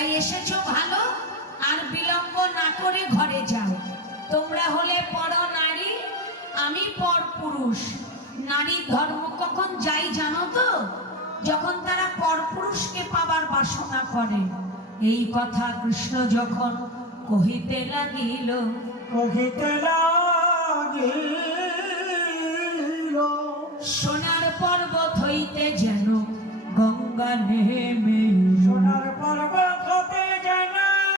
তাই এসেছো ভালো, আর বিলম্ব না করে ঘরে যাও। তোমরা হলে পর নারী, আমি পর পুরুষ। নারীর ধর্ম কখন যাই জানো তো? যখন তারা পরপুরুষকে পাবার বাসনা করে। এই কথা কৃষ্ণ যখন কহিতে লাগিল, সোনার পর্বত হইতে যেন গঙ্গা নেহে